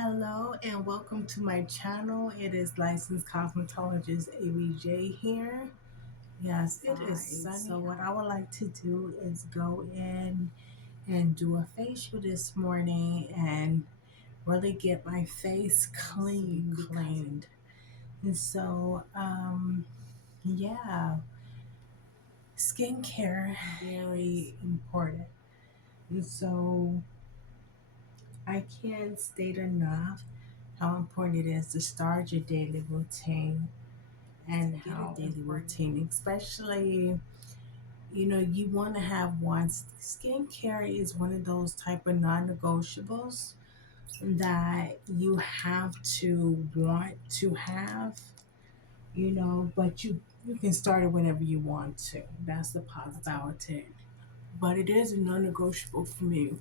Hello and welcome to my channel. It is licensed cosmetologist ABJ here. Yes, it is sunny. So what I would like to do is go in and do a facial this morning and really get my face cleaned. And so, yeah, skincare very important. And so I can't state enough how important it is to start your daily routine and how daily routine, especially you want to have one. Skincare is one of those type of non-negotiables that you have to want to have, but you can start it whenever you want to. That's the positive about it. But it is a non-negotiable for me.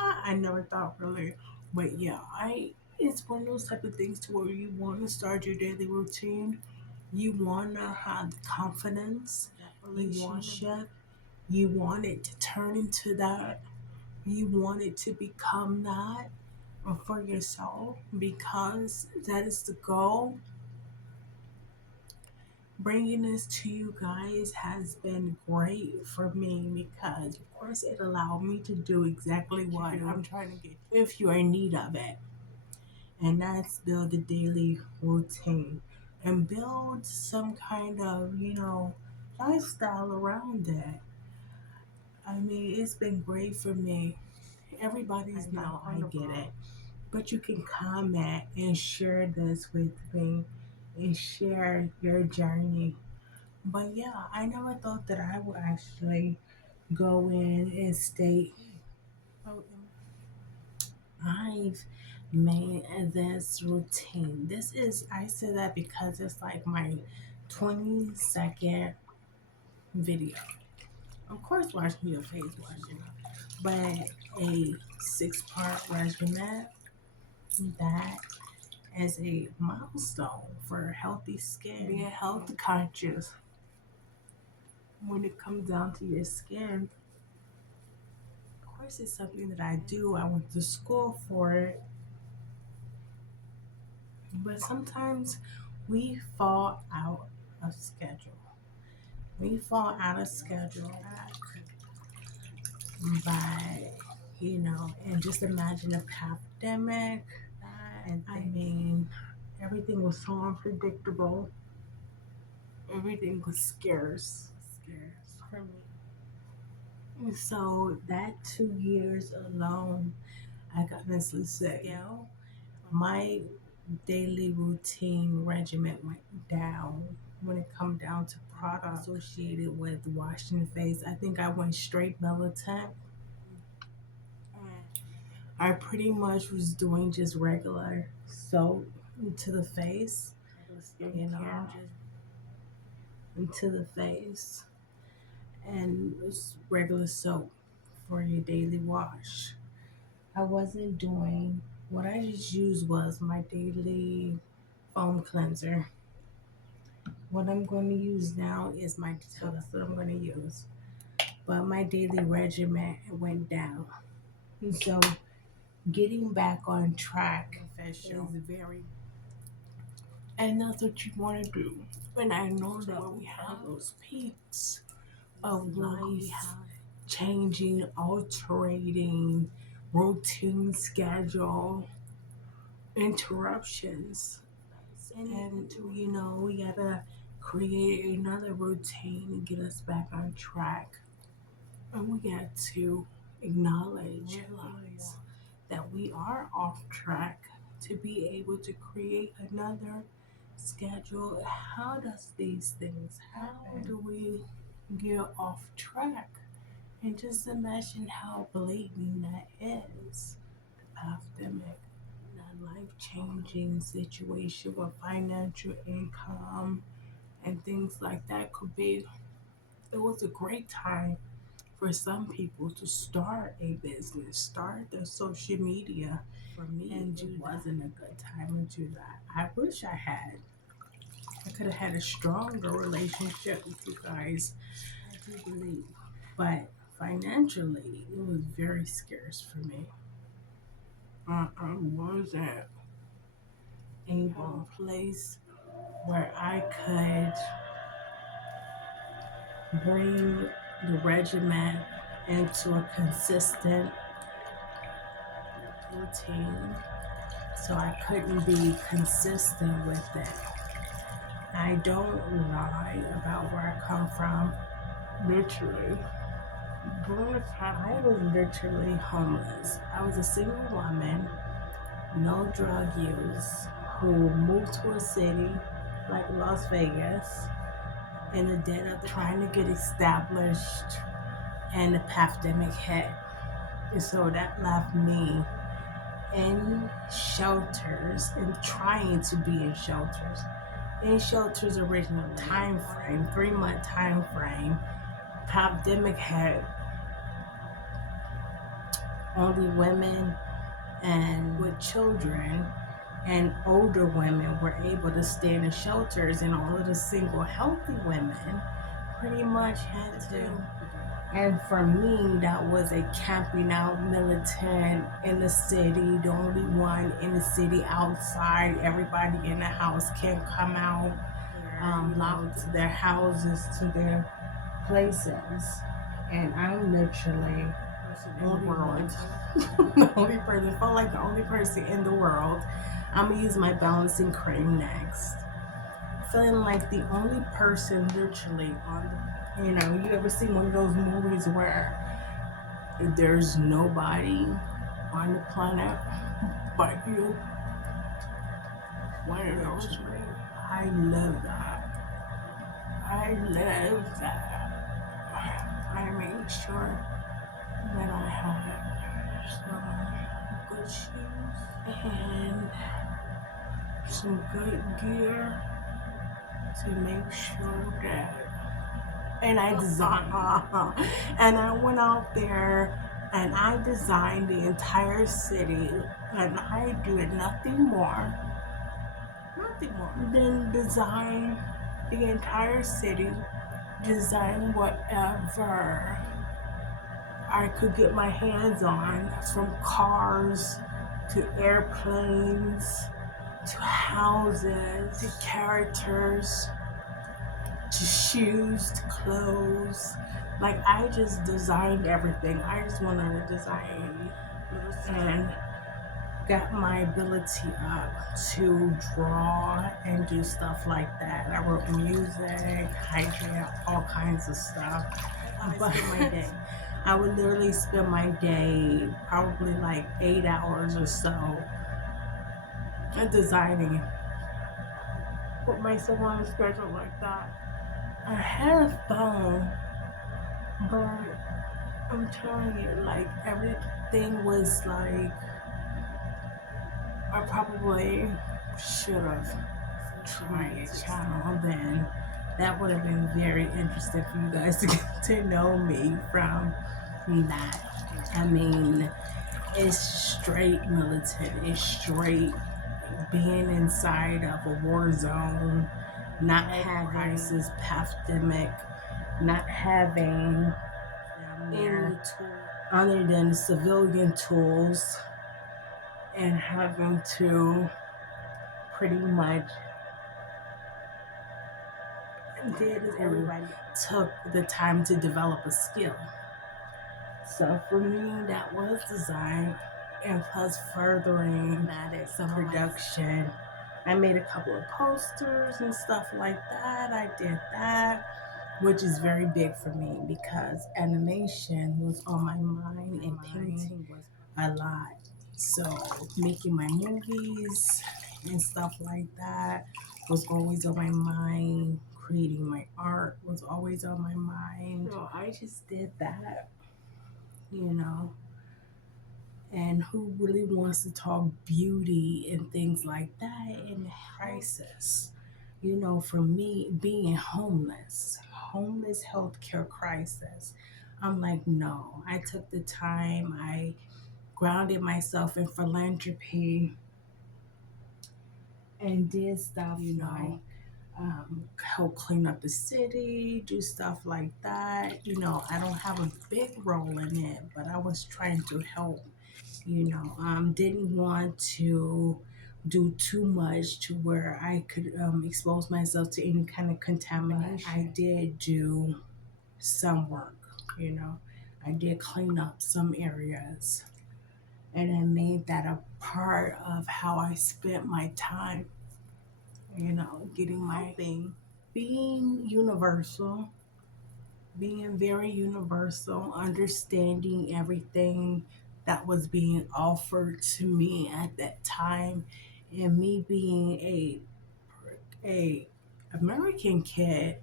I never thought really, but yeah, I it's one of those type of things to where you want to start your daily routine. You want to have the confidence, relationship. You want it to turn into that. You want it to become that for yourself because that is the goal. Bringing this to you guys has been great for me because, of course, it allowed me to do exactly what I'm trying to get if you're in need of it. And that's build a daily routine and build some kind of, lifestyle around it. I mean, it's been great for me. Everybody's not going to get it, but you can comment and share this with me and share your journey. But yeah, I never thought that I would actually go in and state, oh, I've made this routine. I say that because it's like my 20-second video. Of course, washing your face, but a 6-part regimen that is a milestone for healthy skin. Being health conscious when it comes down to your skin. Of course, it's something that I do. I went to school for it. But sometimes we fall out of schedule. We fall out of schedule by, and just imagine a pandemic. And I mean, everything was so unpredictable. Everything was scarce for me. And so that 2 years alone, I got mentally sick. My daily routine regimen went down when it come down to products associated with washing the face. I think I went straight militant. I pretty much was doing just regular soap to the face, into the face, and it's regular soap for your daily wash. I wasn't doing what I just used was my daily foam cleanser. What I'm going to use now is my detox. That's what I'm going to use. But my daily regimen went down. And so getting back on track is very, and that's what you want to do. And I know that when we have those peaks of life changing, altering, routine schedule, interruptions, and we gotta create another routine and get us back on track. And we got to realize that we are off track to be able to create another schedule. How does these things happen? How do we get off track? And just imagine how blatant that is. The pandemic, a life-changing situation with financial income and things like that could be. It was a great time for some people to start a business, start their social media. For me, and it wasn't a good time to do that. I wish I could have had a stronger relationship with you guys. I do believe. But financially, it was very scarce for me. I wasn't able to place where I could bring the regiment into a consistent routine, so I couldn't be consistent with it. I don't lie about where I come from. Literally, during the time I was literally homeless. I was a single woman, no drug use, who moved to a city like Las Vegas in the dead of trying to get established, and the pandemic hit. And so that left me in shelters and trying to be in shelters. In shelters original time frame, 3-month time frame. Pandemic had only women and with children and older women were able to stay in the shelters, and all of the single healthy women pretty much had to. And for me, that was a camping out militant in the city, the only one in the city outside. Everybody in the house can't come out, locked to their houses, to their places. And I'm literally in the world. The only person, felt like the only person in the world. I'm gonna use my balancing cream next. Feeling like the only person literally on the, you ever see one of those movies where there's nobody on the planet but you? One of those. I love that. I love that. I make sure that I have some good shoes and some good gear to make sure that. And I designed, and I went out there and I designed the entire city, and I did nothing more than design the entire city, design whatever I could get my hands on, from cars to airplanes to houses to characters to shoes to clothes. Like, I just designed everything. I just wanted to design and got my ability up to draw and do stuff like that. I wrote music, I did all kinds of stuff. But I would literally spend my day probably like 8 hours or so designing. Put myself on a schedule like that. I had a phone, but I'm telling you, like, everything was like, I probably should have tried a channel then. That would have been very interesting for you guys to get to know me from that. I mean, it's straight militant. It's straight being inside of a war zone, not having crisis, pandemic, not having any tool other than civilian tools, and having to pretty much did as everybody took the time to develop a skill. So for me, that was design, and plus furthering that at some production. I made a couple of posters and stuff like that. I did that, which is very big for me because animation was on my mind and painting was a lot. So making my movies and stuff like that was always on my mind. Creating my art was always on my mind. So I just did that, you know. And who really wants to talk beauty and things like that in a crisis? You know, for me, being homeless healthcare crisis, I'm like, no. I took the time, I grounded myself in philanthropy and did stuff, help clean up the city, do stuff like that. I don't have a big role in it, but I was trying to help, didn't want to do too much to where I could expose myself to any kind of contamination. I did do some work, you know, I did clean up some areas, and I made that a part of how I spent my time, getting my thing, being universal, being very universal, understanding everything that was being offered to me at that time, and me being a American kid.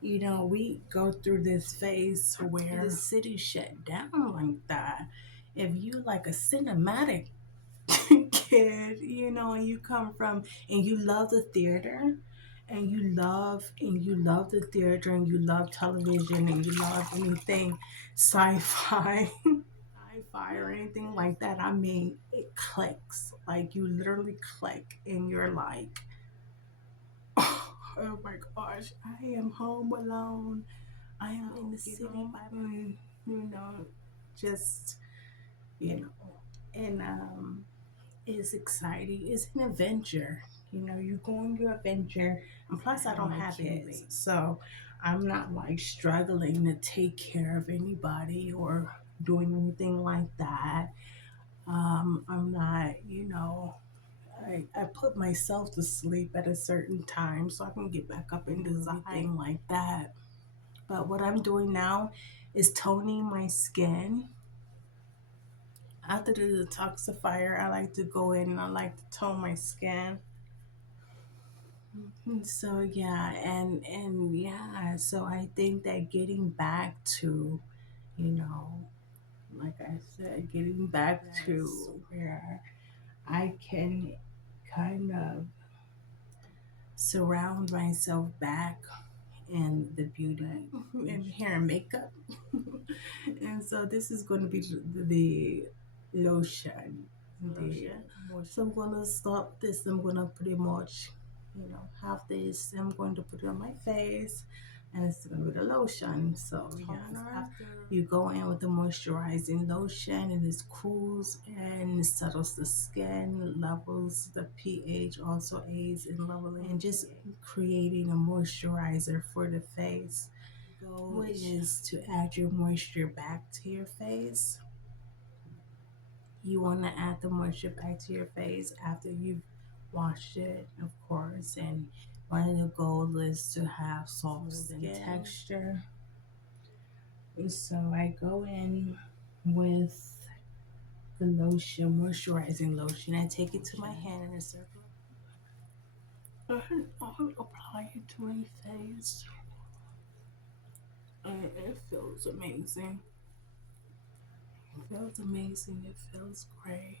We go through this phase where the city shut down like that. If you like a cinematic kid, and you come from and you love the theater, and you love the theater, and you love television, and you love anything sci-fi, sci-fi or anything like that. I mean, it clicks. Like you literally click, and you're like, oh my gosh, I am home alone. I am in the city by you know, just and it's exciting. It's an adventure. You go on your adventure, and plus, I don't have kids, so I'm not like struggling to take care of anybody or doing anything like that. I'm not, I put myself to sleep at a certain time so I can get back up and do anything like that. But what I'm doing now is toning my skin. After the detoxifier, I like to go in and I like to tone my skin. So yeah, and yeah, so I think that getting back to, you know, like I said, getting back to where I can kind of surround myself back in the beauty and hair and makeup. And so this is going to be the lotion. So I'm going to stop this. I'm going to pretty much, have this. I'm going to put it on my face, and it's going to be the lotion. So yeah, after you go in with the moisturizing lotion, and it cools and settles the skin, levels the pH, also aids in leveling, and just creating a moisturizer for the face. Goal is to add your moisture back to your face. You want to add the moisture back to your face after you've washed it, of course. And one of the goals is to have soft skin texture. And so I go in with the lotion, moisturizing lotion. I take it to my hand in a circle. I'll apply it to my face, and it feels amazing. It feels amazing. It feels great.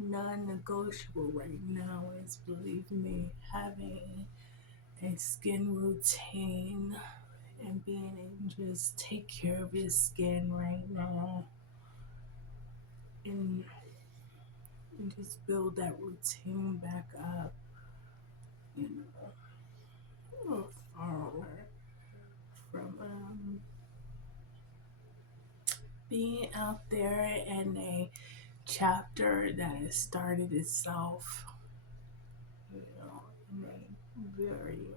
Non-negotiable right now is, believe me, having a skin routine and being able to just take care of your skin right now, and, and just build that routine back up, you know, far from being out there in a chapter that has started itself, in a very,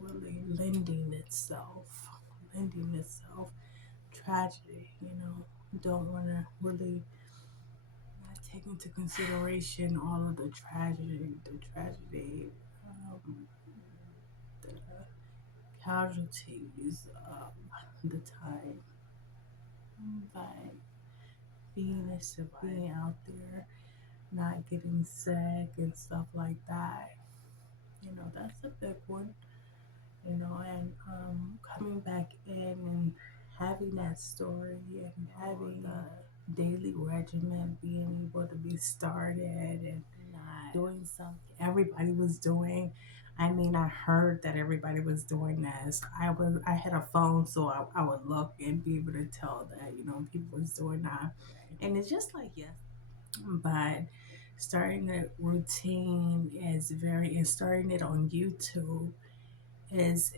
really lending itself tragedy. Don't want to really not take into consideration all of the tragedy, the casualties of the time. But being a survivor, being out there, not getting sick and stuff like that, that's a big one. And coming back in and having that story and having the daily regimen being able to be started and not doing something everybody was doing. I mean, I heard that everybody was doing this. I had a phone, so I would look and be able to tell that people was doing that, and it's just like, yes, but starting a routine is very, and starting it on YouTube is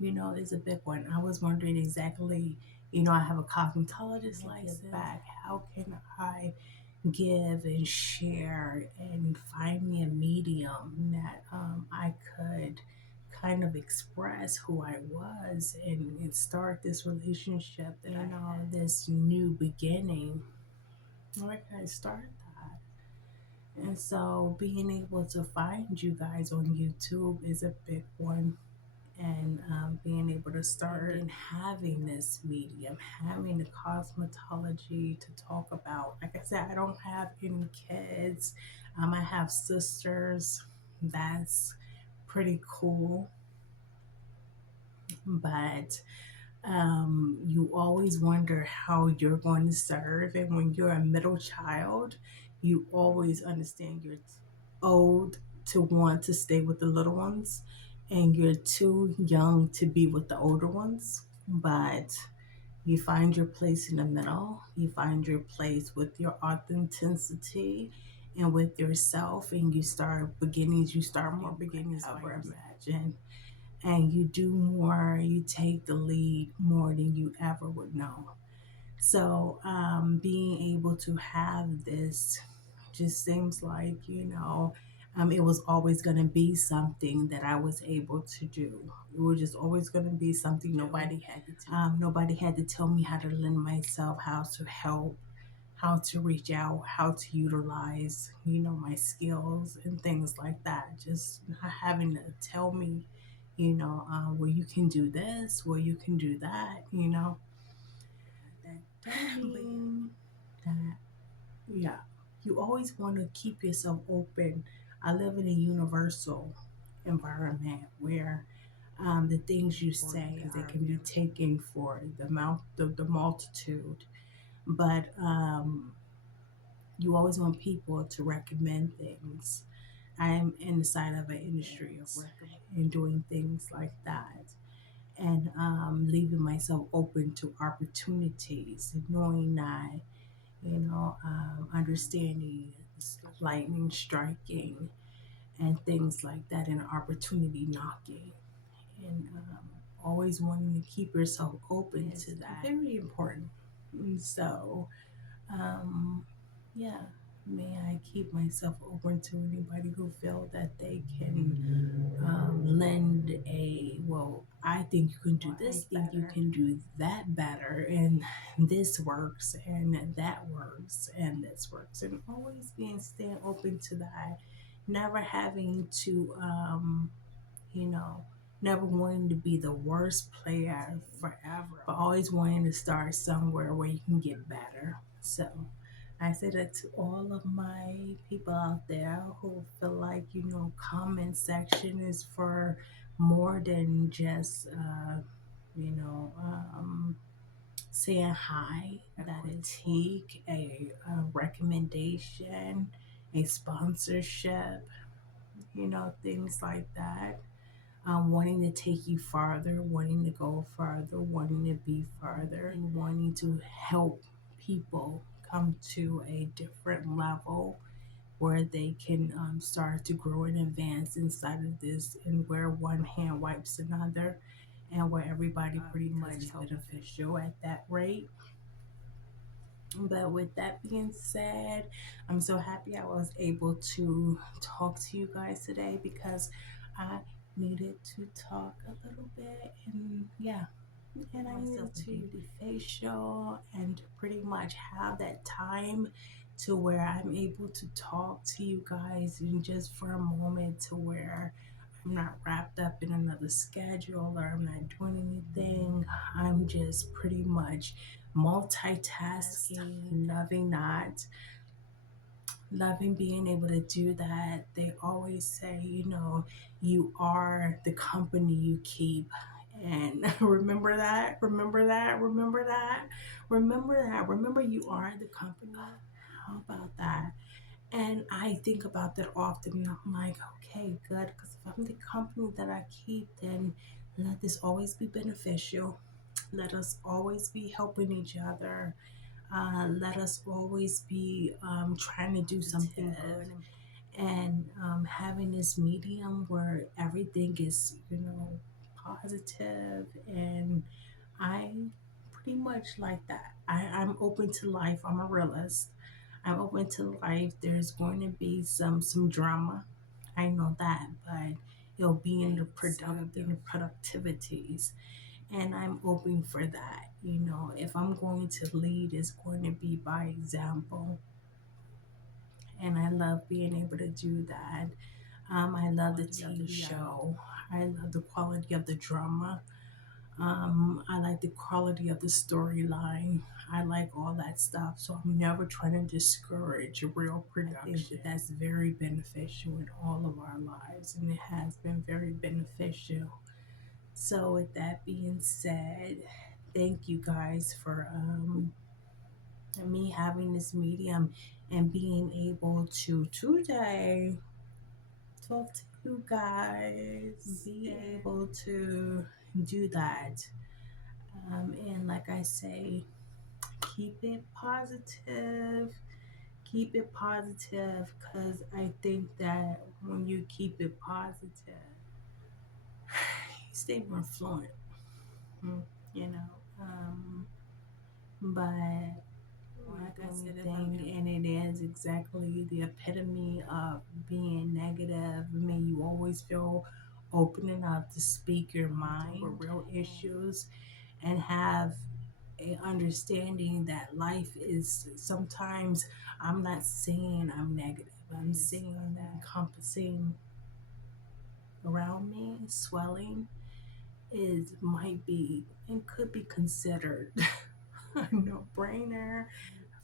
is a big one. I was wondering exactly, I have a cosmetologist license. Back, how can I give and share and find me a medium that I could kind of express who I was and start this relationship that this new beginning. Where can I start that? And so being able to find you guys on YouTube is a big one. And being able to start and having this medium, having the cosmetology to talk about. Like I said, I don't have any kids. I have sisters. That's pretty cool. But you always wonder how you're going to serve. And when you're a middle child, you always understand you're old to want to stay with the little ones and you're too young to be with the older ones. But you find your place in the middle. You find your place with your authenticity and with yourself, and you start more beginnings ever imagine, and you do more, you take the lead more than you ever would know. So, being able to have this just seems like, it was always going to be something that I was able to do. It was just always going to be something nobody had to tell me how to lend myself, how to help, how to reach out, how to utilize, my skills and things like that. Just not having to tell me, well, you can do this, well, you can do that, that doesn't mean that, yeah, you always want to keep yourself open. I live in a universal environment where the things you say they can be taken for the multitude, but you always want people to recommend things. I'm in the side of an industry of and doing things like that, and leaving myself open to opportunities, knowing that, understanding lightning striking and things like that, and opportunity knocking, and always wanting to keep yourself open to that. Very important. And so, um, yeah, may I keep myself open to anybody who feel that they can lend a, well, I think you can do this, I think you can do that better, and this works, and that works, and this works, and always staying open to that, never having to, you know, never wanting to be the worst player forever, but always wanting to start somewhere where you can get better. So I say that to all of my people out there who feel like, comment section is for more than just, you know, um, saying hi, that a critique, a recommendation, a sponsorship, things like that. Wanting to take you farther, wanting to go farther, wanting to be farther, and wanting to help people come to a different level where they can start to grow and advance inside of this, and where one hand wipes another, and where everybody pretty much is beneficial at that rate. But with that being said, I'm so happy I was able to talk to you guys today because I needed to talk a little bit, and yeah, and I needed to do facial and pretty much have that time to where I'm able to talk to you guys and just for a moment to where I'm not wrapped up in another schedule or I'm not doing anything. I'm just pretty much multitasking, loving that, loving being able to do that. They always say, you are the company you keep. And remember that, remember that, remember that, remember that, remember you are the company. How about that? And I think about that often. And I'm like, okay, good. Because if I'm the company that I keep, then let this always be beneficial. Let us always be helping each other. Let us always be trying to do something good and having this medium where everything is, positive. And I pretty much like that. I'm open to life. I'm a realist. I'm open to life. There's going to be some drama. I know that, but it'll be in the productivities, and I'm open for that. If I'm going to lead, it's going to be by example, and I love being able to do that. I love the TV show. I love the quality of the drama. I like the quality of the storyline. I like all that stuff. So I'm never trying to discourage real production. I think that that's very beneficial in all of our lives, and it has been very beneficial. So with that being said, thank you guys for me having this medium and being able to today talk to you guys, be able to do that. And like I say, keep it positive. Keep it positive, because I think that when you keep it positive, you stay more fluent, mm, you know. But like I said, and it is exactly the epitome of being negative. I mean, you always feel open enough to speak your mind with real issues and have a understanding that life is sometimes. I'm not saying I'm negative. I'm saying that encompassing around me, swelling, is might be and could be considered a no-brainer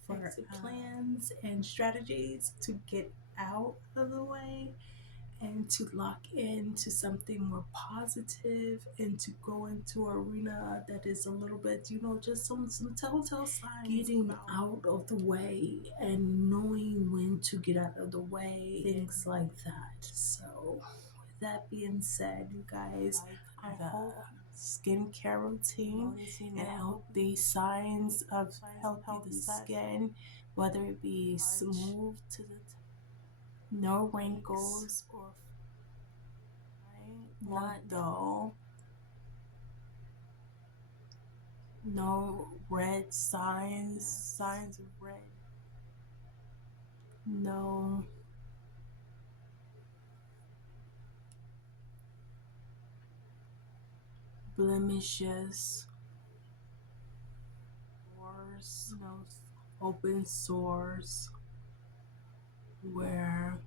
for exit plans and strategies to get out of the way and to lock into something more positive and to go into an arena that is a little bit, just some telltale signs. Getting out of the way and knowing when to get out of the way, things like that. So, with that being said, you guys, I hope skincare routine and healthy signs of healthy skin, whether it be smooth to the no wrinkles or not dull, no red signs of red, no blemishes, sores, no open sores where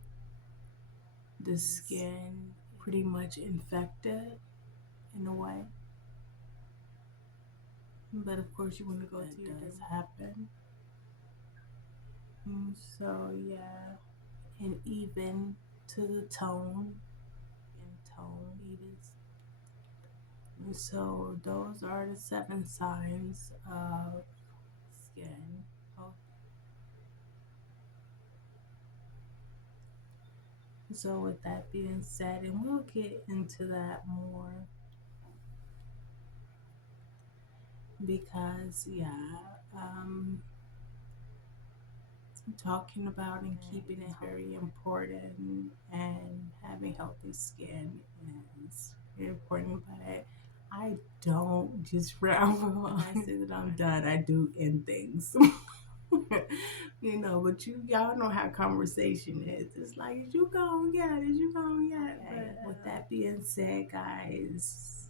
the skin pretty much infected in a way. But of course, you want to go through it. Does happen. So yeah, and even to the tone, even. So those are the 7 signs of skin. So with that being said, and we'll get into that more because talking about and keeping it very important, and having healthy skin is very important. But I don't just ramble on. I say that I'm done, I do end things. But y'all know how conversation is. It's like, is you gone yet? Is you gone yet? Okay. But with that being said, guys,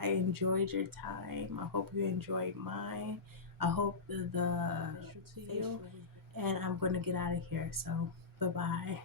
I enjoyed your time. I hope you enjoyed mine. I hope the facial, and I'm gonna get out of here. So bye bye.